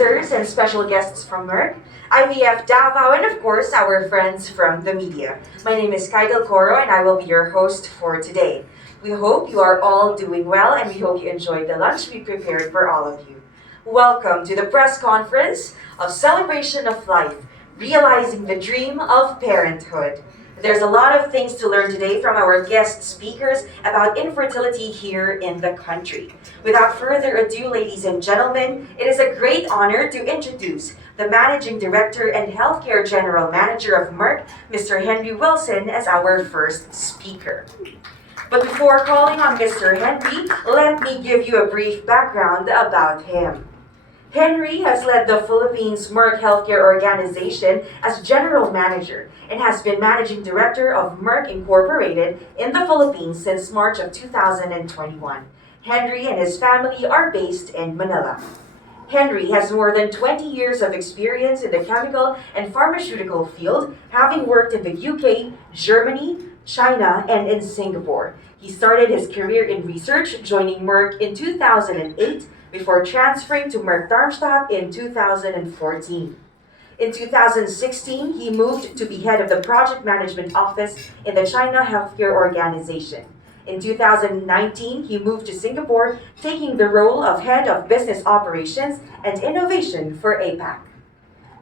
advisors and special guests from Merck, IVF Davao, and of course our friends from the media. My name is Kai Del Coro and I will be your host for today. We hope you are all doing well and we hope you enjoyed the lunch we prepared for all of you. Welcome to the press conference of Celebration of Life, Realizing the Dream of Parenthood. There's a lot of things to learn today from our guest speakers about infertility here in the country. Without further ado, ladies and gentlemen, it is a great honor to introduce the Managing Director and Healthcare General Manager of Merck, Mr. Henry Wilson, as our first speaker. But before calling on Mr. Henry, let me give you a brief background about him. Henry has led the Philippines Merck Healthcare Organization as General Manager and has been Managing Director of Merck Incorporated in the Philippines since March of 2021. Henry and his family are based in Manila. Henry has more than 20 years of experience in the chemical and pharmaceutical field, having worked in the UK, Germany, China, and in Singapore. He started his career in research, joining Merck in 2008, before transferring to Merck Darmstadt in 2014. In 2016, he moved to be head of the Project Management Office in the China Healthcare Organization. In 2019, he moved to Singapore, taking the role of Head of Business Operations and Innovation for APAC.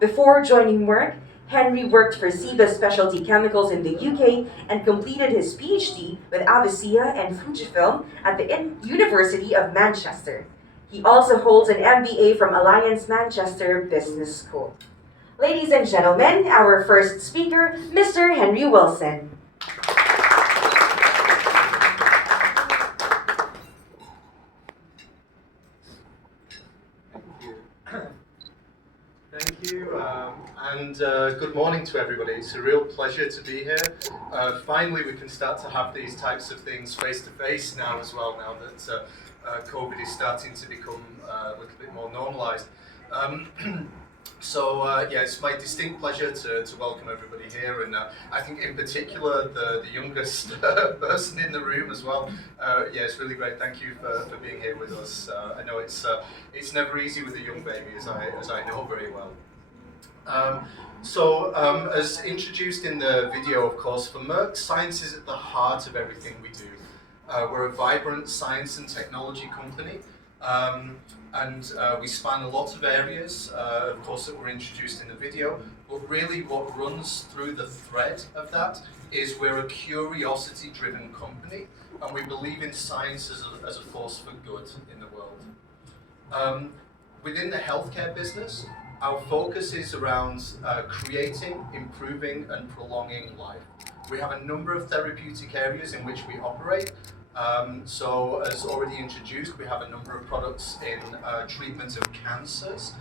Before joining Merck, Henry worked for Ciba Specialty Chemicals in the UK and completed his PhD with Avicii and Fujifilm at the University of Manchester. He also holds an MBA from Alliance Manchester Business School. Ladies and gentlemen, our first speaker, Mr. Henry Wilson. Thank you, and good morning to everybody. It's a real pleasure to be here. Finally, we can start to have these types of things face to face now as well, now that COVID is starting to become a little bit more normalized. Yeah, it's my distinct pleasure to welcome everybody here, and I think in particular the youngest person in the room as well. Yeah, it's really great. Thank you for being here with us. I know it's never easy with a young baby, as I know very well. As introduced in the video, of course, for Merck, science is at the heart of everything we do. We're a vibrant science and technology company. We span a lot of areas, of course, that were introduced in the video, but really what runs through the thread of that is we're a curiosity-driven company, and we believe in science as a force for good in the world. Within the healthcare business, our focus is around creating, improving, and prolonging life. We have a number of therapeutic areas in which we operate. As already introduced, we have a number of products in treatment of cancers.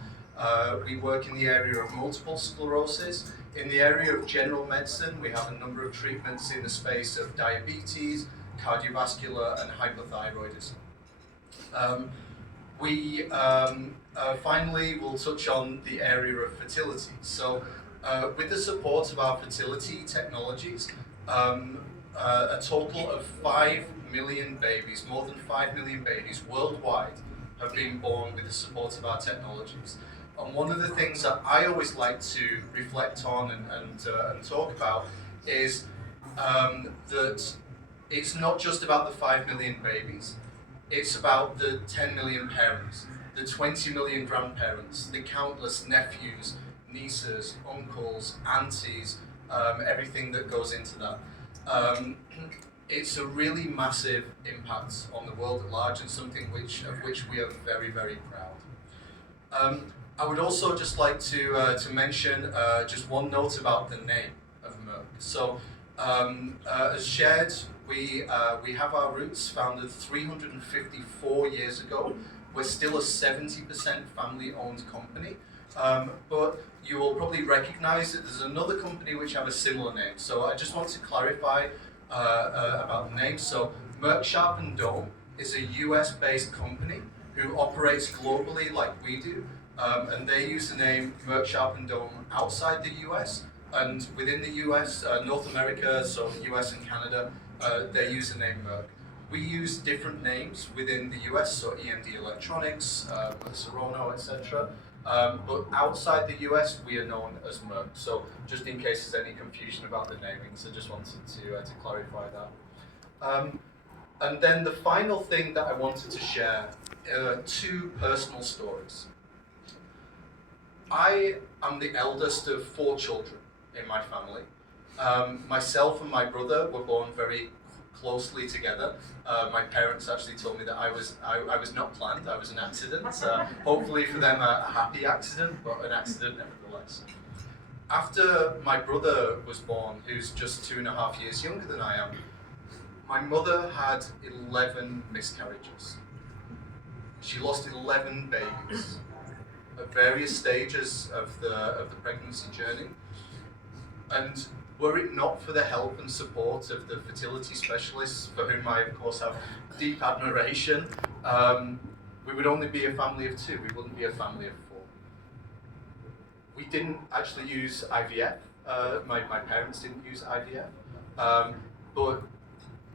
We work in the area of multiple sclerosis. In the area of general medicine, we have a number of treatments in the space of diabetes, cardiovascular, and hypothyroidism. Finally, we'll touch on the area of fertility. With the support of our fertility technologies, a total of 5 million babies, more than 5 million babies worldwide have been born with the support of our technologies. And one of the things that I always like to reflect on and talk about is that it's not just about the 5 million babies, it's about the 10 million parents, the 20 million grandparents, the countless nephews, nieces, uncles, aunties, everything that goes into that. It's a really massive impact on the world at large, and something of which we are very, very proud. I would also just like to mention just one note about the name of Merck. As shared, we have our roots founded 354 years ago. We're still a 70% family-owned company, but you will probably recognize that there's another company which have a similar name. So I just want to clarify about the name. So Merck Sharp and Dohme is a US-based company who operates globally like we do, and they use the name Merck Sharp and Dohme outside the US, and within the US, North America, so US and Canada, they use the name Merck. We use different names within the US, so EMD Electronics, Serono, etc. But outside the US, we are known as Merck. So just in case there's any confusion about the namings, I just wanted to clarify that. And then the final thing that I wanted to share are two personal stories. I am the eldest of 4 children in my family. Myself and my brother were born very closely together. My parents actually told me that I was not planned, I was an accident. Hopefully for them a happy accident, but an accident nevertheless. After my brother was born, who's just 2.5 years younger than I am, my mother had 11 miscarriages. She lost 11 babies at various stages of the pregnancy journey. And were it not for the help and support of the fertility specialists, for whom I of course have deep admiration, we would only be a family of 2. We wouldn't be a family of 4. We didn't actually use IVF. My parents didn't use IVF, but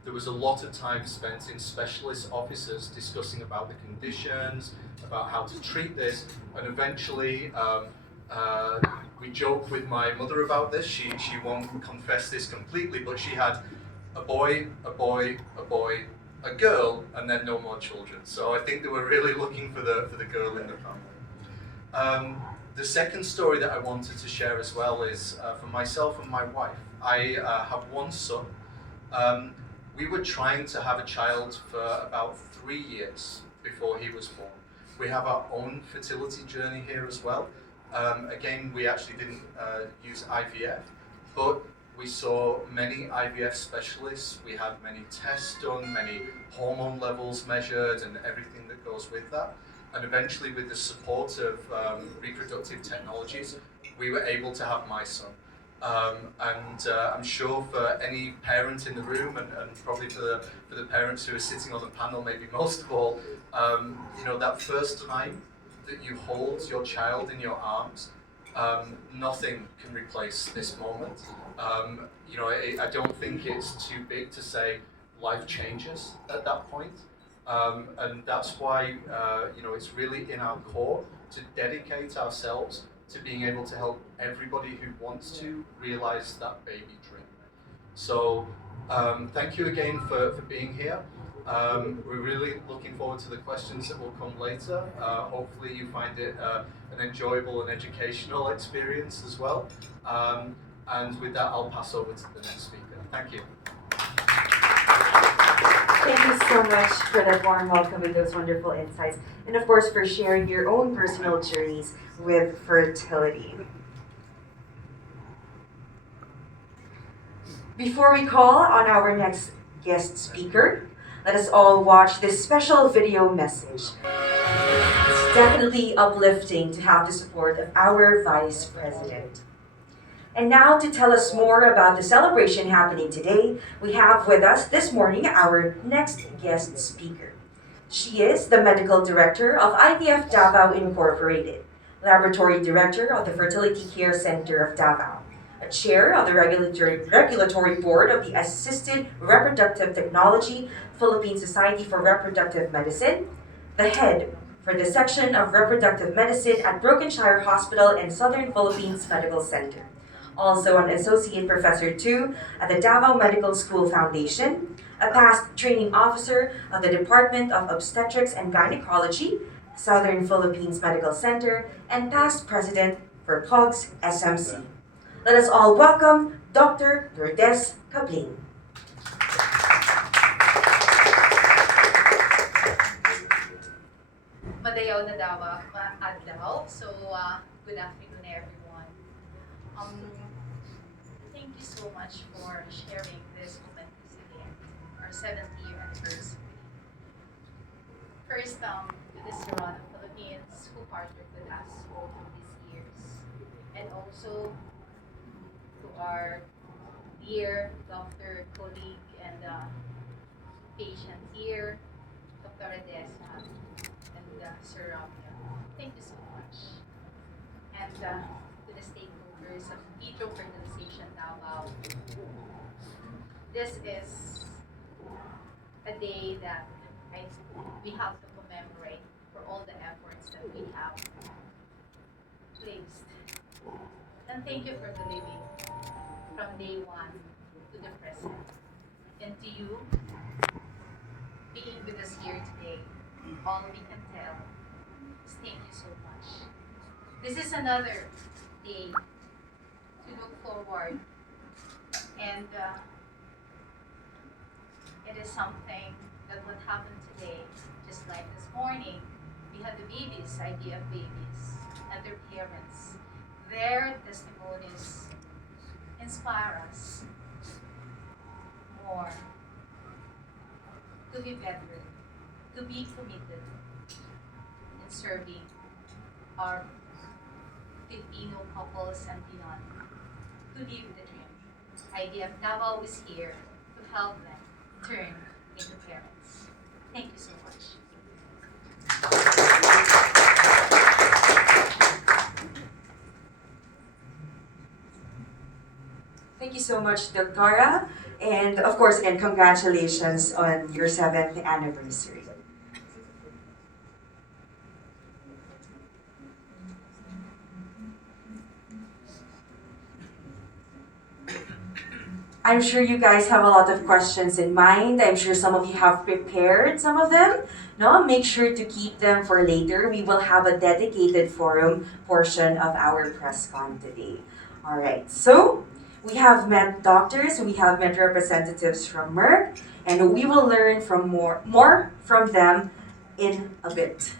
there was a lot of time spent in specialist offices discussing about the conditions, about how to treat this, and eventually we joke with my mother about this. She won't confess this completely, but she had a boy, a boy, a boy, a girl, and then no more children. So I think they were really looking for the girl in the family. The second story that I wanted to share as well is for myself and my wife. I have 1 son. We were trying to have a child for about 3 years before he was born. We have our own fertility journey here as well. Again, we actually didn't use IVF, but we saw many IVF specialists. We had many tests done, many hormone levels measured, and everything that goes with that. And eventually, with the support of reproductive technologies, we were able to have my son. I'm sure for any parent in the room, and probably for the parents who are sitting on the panel, maybe most of all, that first time that you hold your child in your arms, nothing can replace this moment. I don't think it's too big to say life changes at that point. And that's why it's really in our core to dedicate ourselves to being able to help everybody who wants to realize that baby dream. So thank you again for being here. We're really looking forward to the questions that will come later. Hopefully you find it an enjoyable and educational experience as well. And with that, I'll pass over to the next speaker. Thank you. Thank you so much for that warm welcome and those wonderful insights. And of course, for sharing your own personal journeys with fertility. Before we call on our next guest speaker, let us all watch this special video message. It's definitely uplifting to have the support of our Vice President. And now to tell us more about the celebration happening today, we have with us this morning our next guest speaker. She is the Medical Director of IVF Davao Incorporated, Laboratory Director of the Fertility Care Center of Davao, a Chair of the Regulatory Board of the Assisted Reproductive Technology Philippine Society for Reproductive Medicine, the Head for the Section of Reproductive Medicine at Brokenshire Hospital and Southern Philippines Medical Center. Also an Associate Professor too at the Davao Medical School Foundation, a past training officer of the Department of Obstetrics and Gynecology, Southern Philippines Medical Center, and past president for POGS SMC. Let us all welcome Dr. Lourdes Cabling. Madayaw na daw, adlaw. So, good afternoon, everyone. Thank you so much for sharing this momentous event, our 7th year anniversary. First, to the Serrano Philippines who partnered with us all through these years, and also to our dear doctor, colleague, and patient here, Dr. Adesa and Sir Ramya. Thank you so much. And to the stakeholders of Vitro Fertilization Davao. This is a day that we have to commemorate for all the efforts that we have raised. And thank you for believing from day one to the present. And to you, being with us here today, all we can tell is thank you so much. This is another day to look forward, and it is something that would happen today, just like this morning. We had the babies, IVF babies, and their parents. Their testimonies inspire us more to be better, to be committed in serving our Filipino couples and beyond, to live the dream. IVF Davao is here to help them turn into parents. Thank you so much. Thank you so much, Doctora. And of course, again, congratulations on your 7th anniversary. I'm sure you guys have a lot of questions in mind. I'm sure some of you have prepared some of them. No, make sure to keep them for later. We will have a dedicated forum portion of our press con today. All right, so we have met doctors, we have met representatives from Merck, and we will learn from more from them in a bit.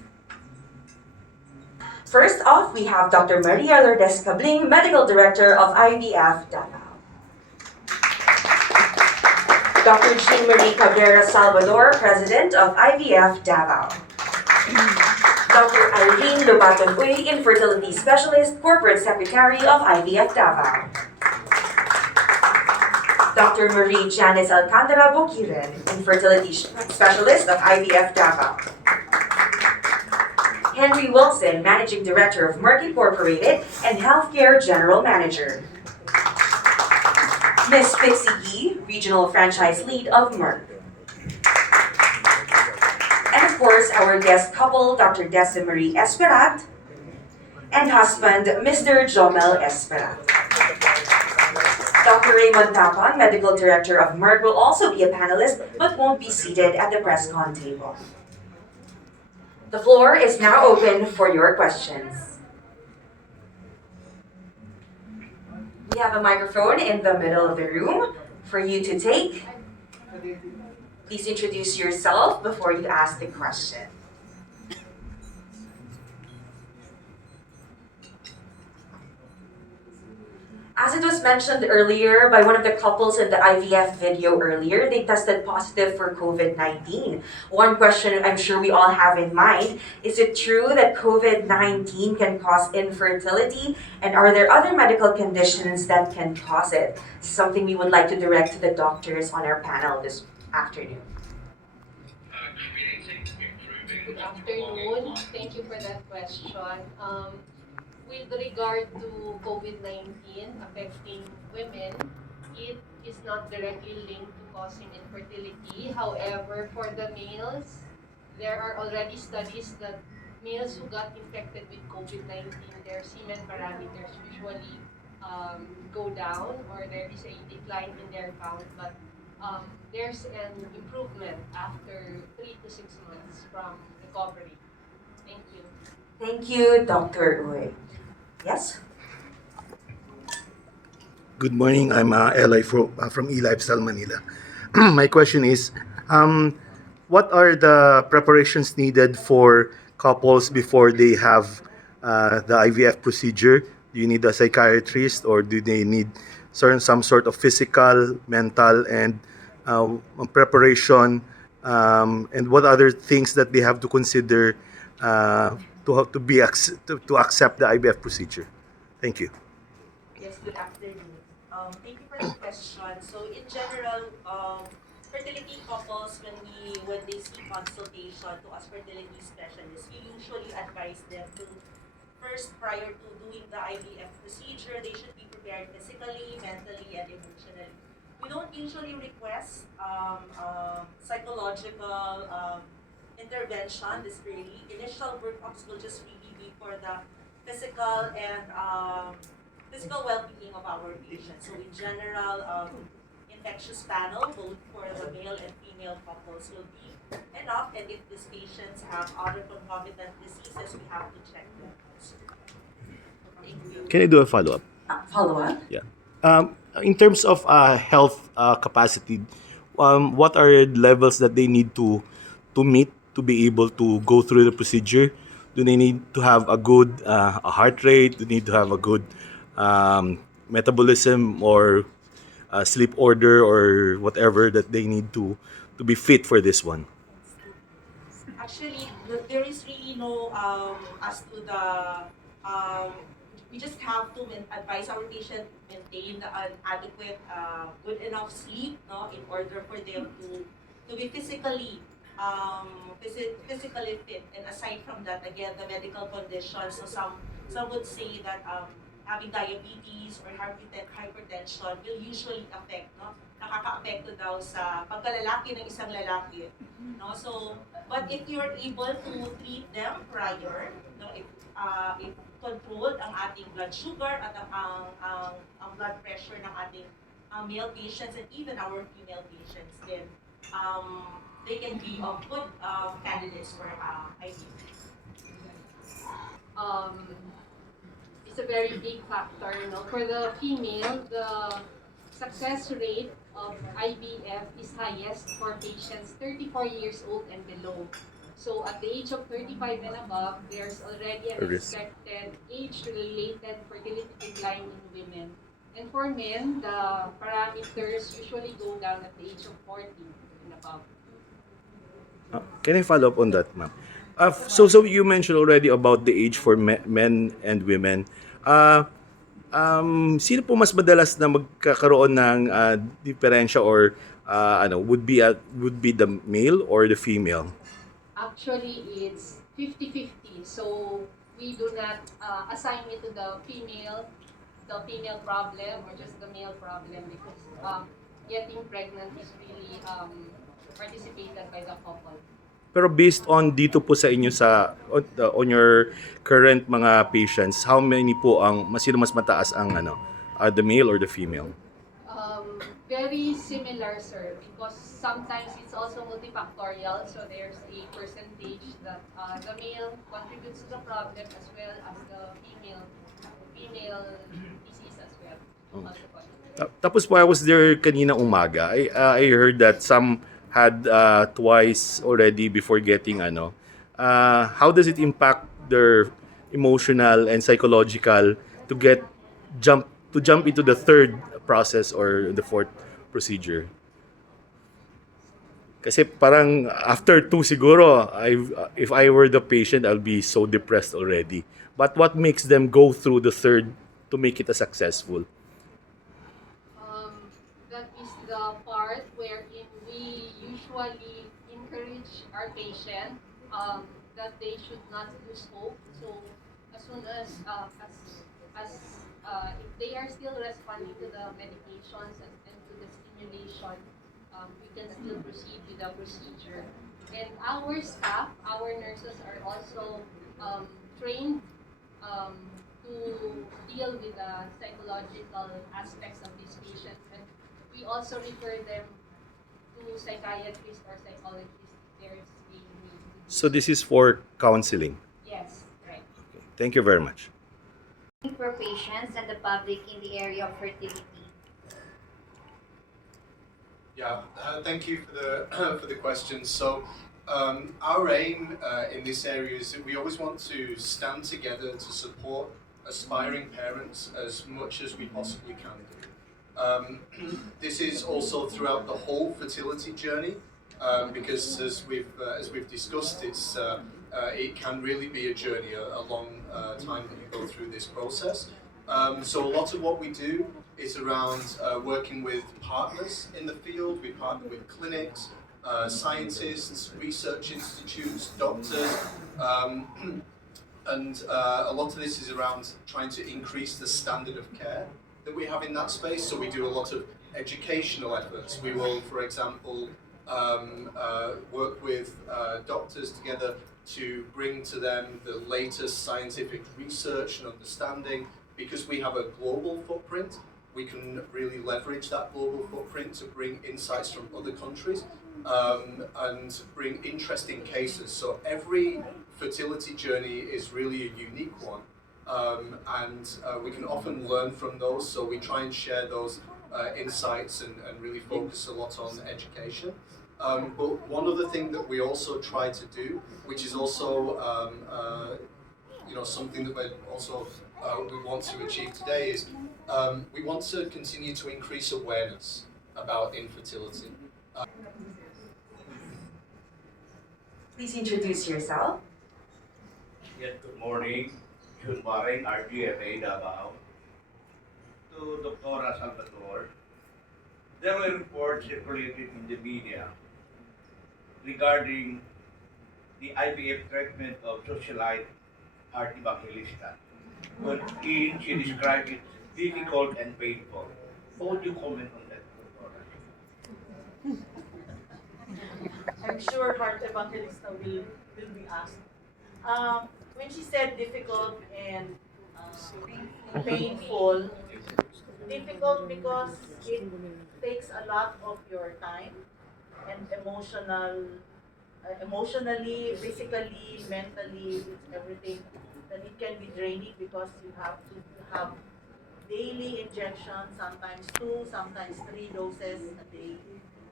First off, we have Dr. Maria Lourdes Cabling, Medical Director of IVF Davao. Dr. Jean Marie Cabrera Salvador, President of IVF Davao. Dr. Irene Lobaton Uy, Infertility Specialist, Corporate Secretary of IVF Davao. Dr. Marie Janice Alcantara Bukiren, Infertility Specialist of IVF Davao. Henry Wilson, Managing Director of Merck Incorporated and Healthcare General Manager. Ms. Pixie Yee, Regional Franchise Lead of Merck. And of course, our guest couple, Dr. Desemarie Esperat and husband, Mr. Jomel Esperat. Dr. Raymond Tapan, Medical Director of Merck, will also be a panelist but won't be seated at the press con table. The floor is now open for your questions. We have a microphone in the middle of the room for you to take. Please introduce yourself before you ask the question. As it was mentioned earlier by one of the couples in the IVF video earlier, they tested positive for COVID-19. One question I'm sure we all have in mind, is it true that COVID-19 can cause infertility? And are there other medical conditions that can cause it? Something we would like to direct to the doctors on our panel this afternoon. Good afternoon. Thank you for that question. With regard to COVID-19 affecting women, it is not directly linked to causing infertility. However, for the males, there are already studies that males who got infected with COVID-19, their semen parameters usually go down, or there is a decline in their count, but there's an improvement after 3 to 6 months from recovery. Thank you. Thank you, Dr. Uy. Yes? Good morning. I'm Eli from eLifestyle Manila. My question is, what are the preparations needed for couples before they have the IVF procedure? Do you need a psychiatrist, or do they need some sort of physical, mental, and preparation? And what other things that they have to consider to accept the IVF procedure? Thank you. Yes, good afternoon. Thank you for the question. So in general, fertility couples, when they seek consultation to us fertility specialists, we usually advise them to first, prior to doing the IVF procedure, they should be prepared physically, mentally, and emotionally. We don't usually request psychological intervention this early. Initial workups will just really be for the physical and physical well-being of our patients. So in general, infectious panel, both for the male and female couples, will be enough. And if these patients have other concomitant diseases, we have to check them also. Thank you. Can I do a follow-up? Follow up? Yeah. In terms of health capacity, what are levels that they need to meet to be able to go through the procedure? Do they need to have a good a heart rate? Do they need to have a good metabolism or sleep order or whatever that they need to be fit for this one? Actually, there is really no as to the um, we just have to advise our patient maintain an adequate, good enough sleep, no, in order for them to be physically physically fit. And aside from that, again, the medical conditions. So some would say that having diabetes or hypertension will usually affect, no, nakaka-apekto daw sa pagkalalaki ng isang lalaki, no. So but if you're able to treat them prior, no, if controlled ang ating blood sugar at ang blood pressure ng ating male patients and even our female patients, then they can be good candidates for IVF. Um, it's a very big factor. No? For the female, the success rate of IVF is highest for patients 34 years old and below. So at the age of 35 and above, there's already an Risk. expected age-related fertility decline in women. And for men, the parameters usually go down at the age of 40 and above. Can I follow up on that, ma'am? So you mentioned already about the age for men and women. Sino po mas madalas na magkakaroon ng diferensya or would be the male or the female? Actually, it's 50-50. So we do not assign it to the female problem or just the male problem because getting pregnant is really participated by the couple. Pero based on dito po sa inyo on your current mga patients, how many po sino mas mataas ang the male or the female? Very similar, sir, because sometimes it's also multifactorial. So there's a percentage that the male contributes to the problem as well as the female disease as well. Also contributes. Tapos po I was there kanina umaga. I heard that some had twice already before getting how does it impact their emotional and psychological to jump into the third process or the fourth procedure? Kasi parang after two siguro, if I were the patient, I'll be so depressed already. But what makes them go through the third to make it a successful? That is the part wherein we usually encourage our patient that they should not lose hope. So as soon as if they are still responding to the medications and to the stimulation, we can still proceed with the procedure. And our staff, our nurses are also trained to deal with the psychological aspects of these patients. And we also refer them to psychiatrists or psychologists if there's a need. So this is for counseling. Yes, right. Thank you very much. For patients and the public in the area of fertility. Yeah, thank you for the for the question. So, our aim in this area is that we always want to stand together to support aspiring parents as much as we possibly can do. This is also throughout the whole fertility journey, because as we've discussed, it can really be a journey, a long time that you go through this process. So a lot of what we do is around working with partners in the field. We partner with clinics, scientists, research institutes, doctors, and a lot of this is around trying to increase the standard of care that we have in that space. So we do a lot of educational efforts. We will, for example, work with doctors together to bring to them the latest scientific research and understanding. Because we have a global footprint, we can really leverage that global footprint to bring insights from other countries and bring interesting cases. So every fertility journey is really a unique one. And we can often learn from those, so we try and share those insights and really focus a lot on education. But one other thing that we also try to do, which is also something that we want to achieve today, is we want to continue to increase awareness about infertility. Please introduce yourself. Yes, good morning. Good morning, IVF Davao. To Dr. Salvador, there were reports circulated in the media regarding the IVF treatment of socialite Art Evangelista. Wherein she described it difficult and painful. How would you comment on that, Dr.? I'm sure Heart Evangelista will be asked. When she said difficult and painful, difficult because it takes a lot of your time and emotionally, physically, mentally, it's everything. That it can be draining because you have to have daily injections, sometimes 2, sometimes 3 doses a day.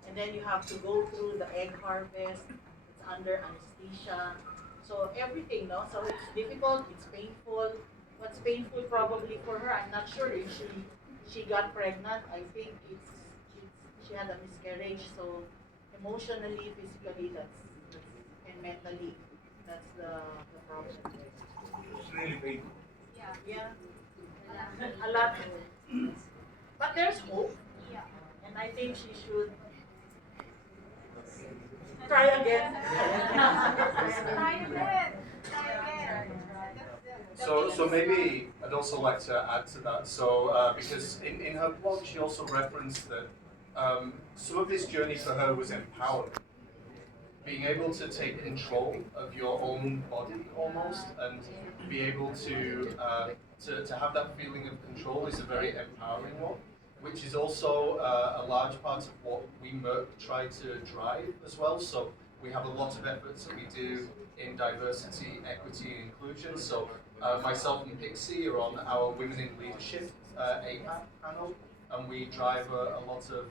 And then you have to go through the egg harvest, it's under anesthesia. So everything, no? So it's difficult, it's painful. What's painful probably for her, I'm not sure if she got pregnant. I think she had a miscarriage. So emotionally, physically, and mentally, that's the problem. It's really painful. Yeah, a lot. But there's hope, and I think she should try again. So maybe I'd also like to add to that. So because in her blog she also referenced that some of this journey for her was empowering. Being able to take control of your own body almost and be able to have that feeling of control is a very empowering one, which is also a large part of what we Merck try to drive as well. So we have a lot of efforts that we do in diversity, equity, and inclusion. So myself and Pixie are on our Women in Leadership APAC panel, and we drive a lot of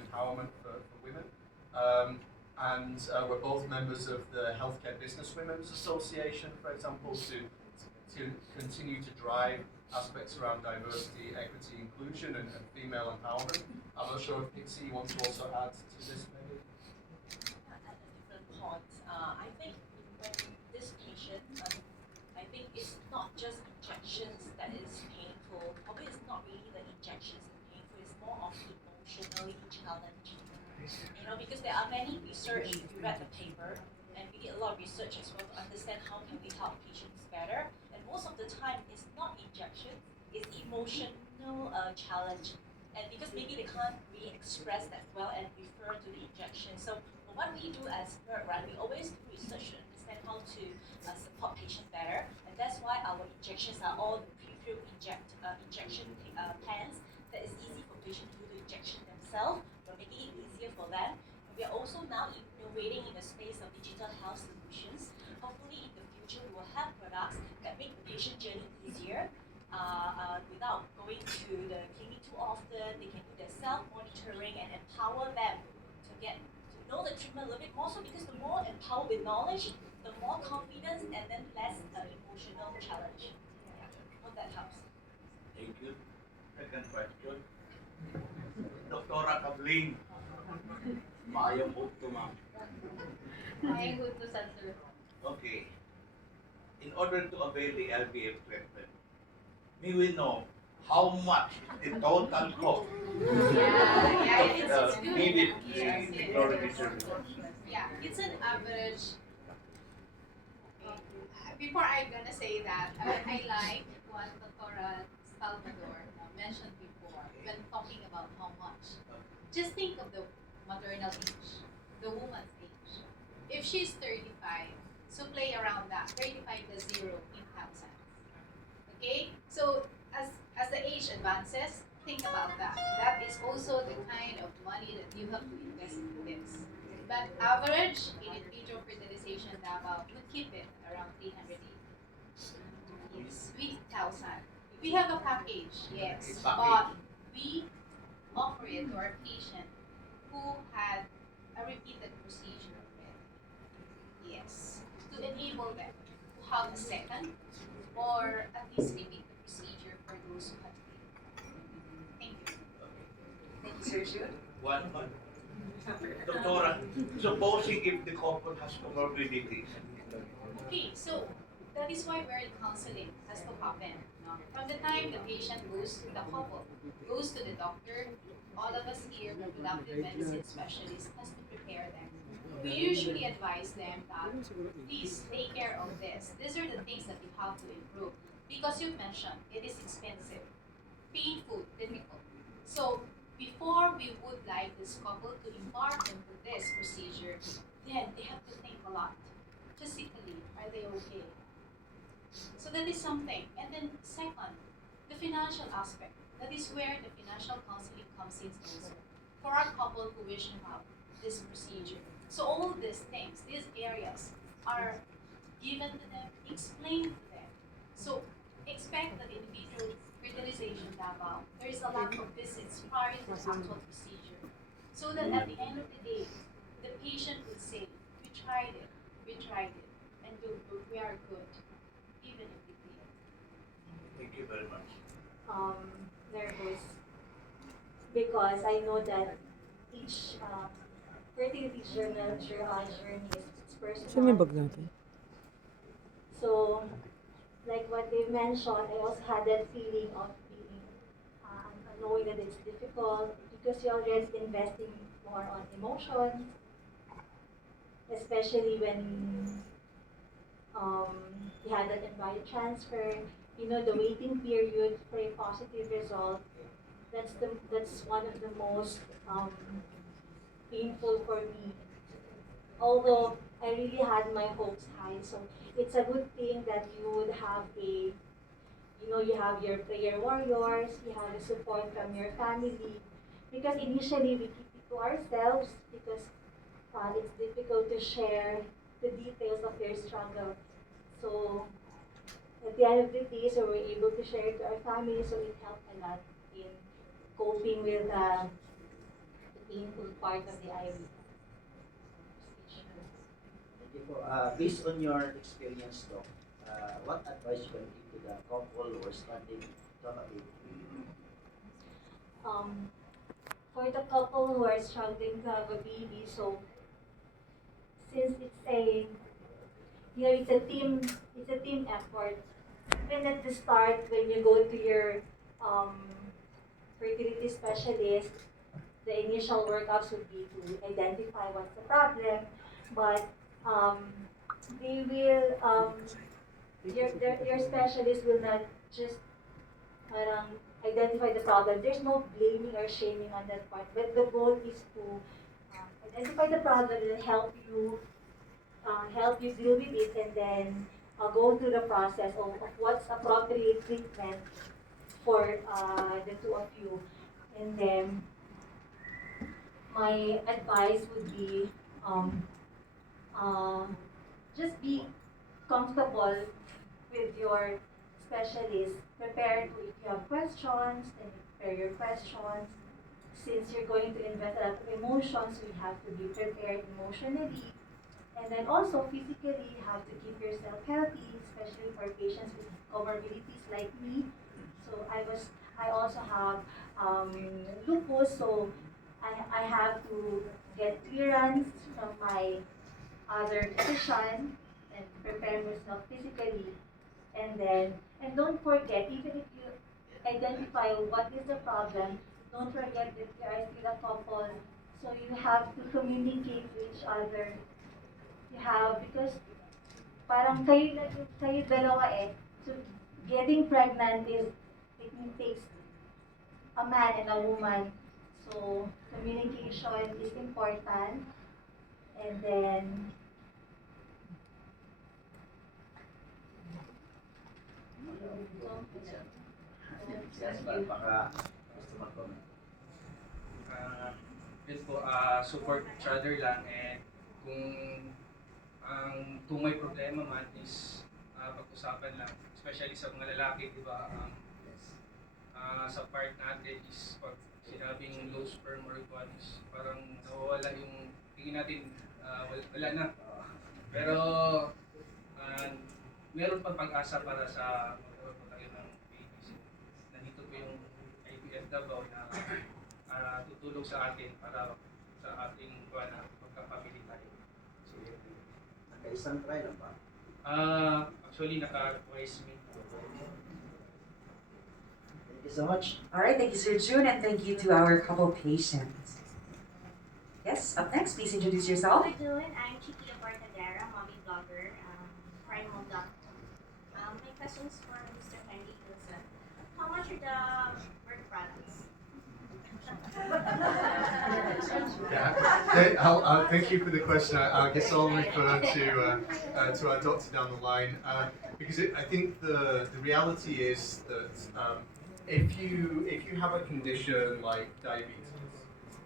empowerment for women. And we're both members of the Healthcare Business Women's Association, for example, to continue to drive aspects around diversity, equity, inclusion, and female empowerment. I'm not sure if Pixie wants to also add to this, maybe. At a different point, I think when this patient, I think it's not just injections that is painful. Probably it's not really the injections that is painful. It's more of emotionally challenging. Because there are many research, if you read the paper, and we did a lot of research as well to understand how can we help patients better. And most of the time, it's not injection, it's emotional challenge. And because maybe they can't really express that well and refer to the injection. So what we do as Merck, right, we always do research to understand how to support patients better. And that's why our injections are all the pre-filled injection pens that is easy for patients to do the injection themselves. We're making it easier for them. And we are also now innovating in the space of digital health solutions. Hopefully in the future we will have products that make the patient journey easier without going to the clinic too often. They can do their self-monitoring and empower them to know the treatment a little bit more. So because the more empowered with knowledge, the more confidence and then less emotional challenge. Yeah, hope that helps. Thank you. Second question. Dr. Kabling. Maayong hukto, ma'am. May good to censor. Okay. In order to avail the LVF treatment, may we know how much is the total cost It's good. needed Yes, the yes. technology services? Yeah, it's an average. Before I'm gonna say that, I like what Dr. Salvador mentioned before when talking about how much. Just think of the maternal age, the woman's age. If she's 35, So play around that. 35 to 0 in thousands. Okay? So as the age advances, think about that. That is also the kind of money that you have to invest into this. But average in vitro fertilization Davao would keep it around 380. Yes, 3,000. We have a package, yes, but we offer it to our patient who had a repeated procedure already. Yes, to enable them to have a second or at least repeat the procedure for those who had failed. Thank you. Thank you, Sir Jude. One month. Doctora, supposing if the couple has comorbidities. Okay, so that is why we're in counseling has to happen. No? From the time the patient goes, the couple goes to the doctor, all of us here, reproductive medicine specialists, has to prepare them. We usually advise them that please take care of this. These are the things that you have to improve. Because you mentioned it is expensive, painful, difficult. So before we would like this couple to embark into this procedure, then they have to think a lot. Physically, are they okay? So that is something. And then second, the financial aspect. That is where the financial counseling comes in also. For our couple who wish to have this procedure. So all these things, these areas are given to them, explained to them. So expect that in vitro fertilization Davao, there is a lot of visits prior to the actual procedure. So that at the end of the day, the patient would say, we tried it, and we are good, even if we fail. Thank you very much. Nervous because I know that each fertility journey is personal. So, like what they mentioned, I also had that feeling of being knowing that it's difficult because you're already investing more on emotions, especially when um, you had that embryo transfer. You know, the waiting period for a positive result. That's one of the most painful for me. Although I really had my hopes high, so it's a good thing that you would have you have your prayer warriors, you have the support from your family, because initially we keep it to ourselves because it's difficult to share the details of your struggle. So at the end of the day, so we're able to share it to our family, so it helped a lot in coping with the painful part of the IVF. Based on your experience, Doc, what advice you can give to the couple who are starting to have a baby? Um, for the couple who are struggling to have a baby, so since it's a team effort. Even at the start, when you go to your um, fertility specialist, the initial workups would be to identify what's the problem, but um, they will your specialist will not just parang identify the problem. There's no blaming or shaming on that part, but the goal is to identify the problem and help you deal with it, and then go through the process of what's appropriate treatment for the two of you. And then my advice would be um, uh, just be comfortable with your specialist. Prepare to, if you have questions, then prepare your questions. Since you're going to invest a lot of emotions, we have to be prepared emotionally. And then also physically, you have to keep yourself healthy, especially for patients with comorbidities like me. So I also have um, lupus, so I have to get clearance from my other physician and prepare myself physically. And don't forget, even if you identify what is the problem, don't forget that you are still a couple. So you have to communicate with each other. You have, because parang kayo dalawa eh. So getting pregnant it takes a man and a woman. So communication is important. And then Yes, baka gusto mag-comment. Yun po, support each other lang, and kung kung may problema man is pag-usapan lang, especially sa mga lalaki, di ba? Sa part natin is pag sinabing low sperm or kwan is parang nawawala yung tingin natin, wala na. Pero uh, meron pang pag-asa para sa magkaroon tayo ng babies. Nandito po yung IVF Davao na tutulong sa atin para sa ating pagkapamilya tayo. So, Nakaisang try lang ba? actually, naka-twice me. Thank you so much. All right, thank you, Sir June, and thank you to our couple patients. Yes, up next, please introduce yourself. How are you doing? I'm Chiquilla Portadera, mommy blogger, primehome.com. My question is for Mr. Henry Wilson. How much are the work products? Yeah. Thank you for the question. I guess I'll refer to our doctor down the line because I think the reality is that if you have a condition like diabetes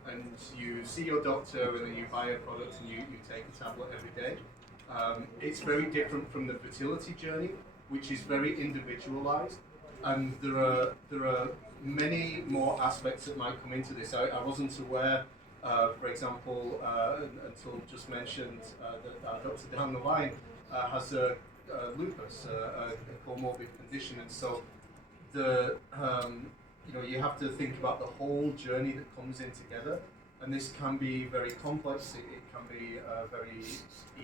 and you see your doctor and then you buy a product and you take a tablet every day, it's very different from the fertility journey, which is very individualized. And there are many more aspects that might come into this. I wasn't aware, for example, until just mentioned that our doctor down the line has a lupus, a comorbid condition, and so you have to think about the whole journey that comes in together. And this can be very complex. It can be very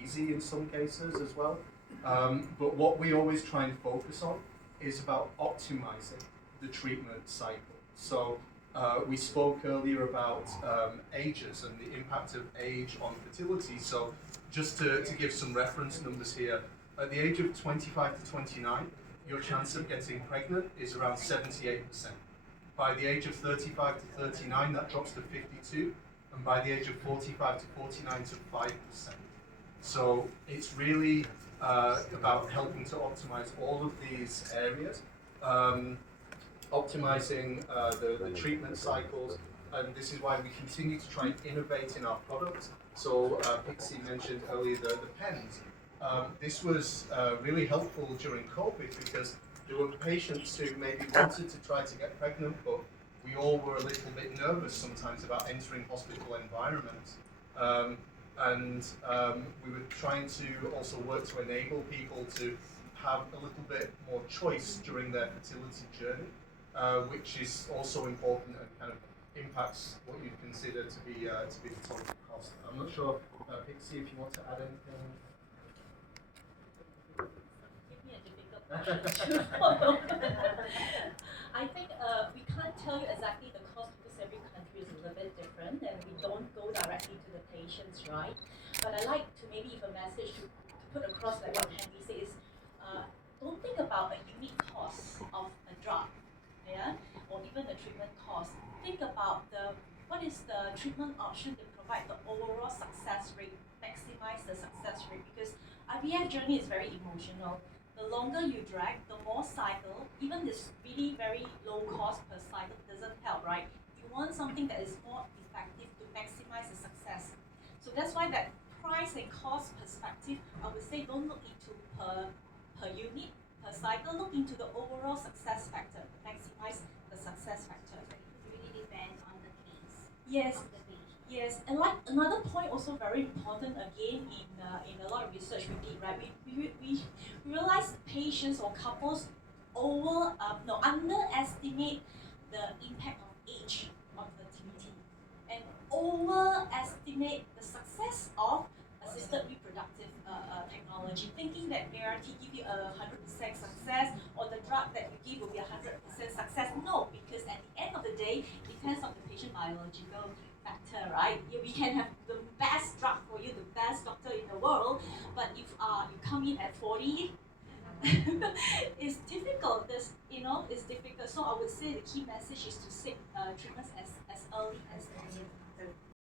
easy in some cases as well. But what we always try and focus on is about optimizing the treatment cycle. So we spoke earlier about ages and the impact of age on fertility. So just to give some reference numbers here, at the age of 25 to 29, your chance of getting pregnant is around 78%. By the age of 35 to 39, that drops to 52, and by the age of 45 to 49 to 5%. So it's really about helping to optimize all of these areas, optimizing the treatment cycles, and this is why we continue to try and innovate in our products. So Pixie mentioned earlier the pens. This was really helpful during COVID because there were patients who maybe wanted to try to get pregnant, but we all were a little bit nervous sometimes about entering hospital environments. And we were trying to also work to enable people to have a little bit more choice during their fertility journey, which is also important and kind of impacts what you'd consider to be the total cost. I'm not sure, Pixie, if you want to add anything. Give me a difficult question to follow. I think we can't tell you exactly the cost because every country is a little bit different and we don't go directly to the patients, right? But I like to maybe if a message to put across like what Henry says, don't think about a unique cost of a drug, yeah, or even the treatment cost. Think about what is the treatment option to provide the overall success rate, maximize the success rate, because IVF journey is very emotional. The longer you drag, the more cycle, even this really very low cost per cycle doesn't help, right? You want something that is more effective to maximize the success. So that's why that price and cost perspective, I would say don't look into per unit, per cycle, look into the overall success factor, to maximize the success factor. It really depends on the case. Yes. Of the patient. Yes, and like another point also very important again in a lot of research we did, right? We realized patients or couples underestimate the impact of age on fertility and overestimate the success of assisted reproductive technology, thinking that ART give you 100% success or the drug that you give will be 100% success. No, because at the end of the day, it depends on the patient biological factor, right? We can have the best drug for you, the best doctor in the world, but if you come in at 40, it's difficult. It's difficult. So I would say the key message is to seek treatments as early as possible.